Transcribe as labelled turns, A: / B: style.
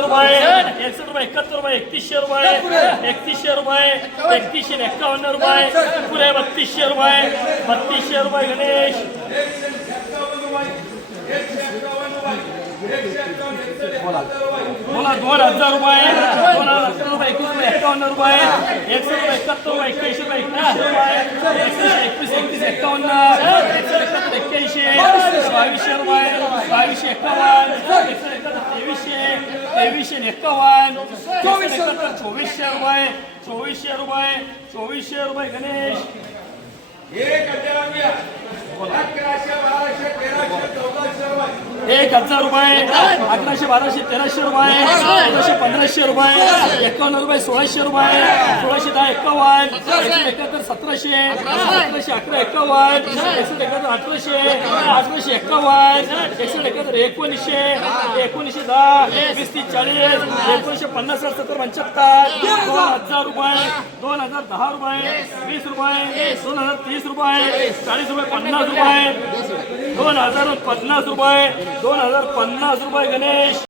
A: रुपये एकसष्ट रुपये एकाहत्तर रुपये एकतीसशे रुपये एकतीसशे रुपये एकतीसशे एक्कावन्न रुपये पुरे बत्तीसशे रुपये बत्तीसशे रुपये गणेश. बोला दोन हजार रुपये दोन हजार रुपये एकवीस रुपये एकावन्न रुपये एकशे रुपये एकाहत्तर रुपये एक्क्याऐंशी रुपये एकतीसशे रुपये एकतीस एकतीस एक्कावन्न एकशे एकाहत्तर एक्क्याऐंशी बावीसशे रुपये बावीसशे एक्कावन्न एक्कावन्न चोवीसशे चोवीसशे रुपये चोवीसशे रुपये चोवीसशे रुपये गणेश एक हजार रुपये अकराशे बाराशे तेराशे रुपये चौदाशे पंधराशे रुपये एकावन्न रुपये सोळाशे रुपये सोळाशे दहा एकाहत्तर सतराशे सतराशे अकरा एकावन्न एकशे एकाहत्तर अठराशे अठराशे एकावन्न एकशे एकाहत्तर एकोणीसशे एकोणीसशे दहा वीस तीस चाळीस एकोणीसशे पन्नास सत्तर पंच्याहत्तर दोन हजार रुपये दोन हजार दहा रुपये वीस रुपये दोन हजार तीस रुपये चाळीस रुपये पन्नास रुपये दोन हजार पन्नास रुपये दोन हजार पन्नास रुपये गणेश.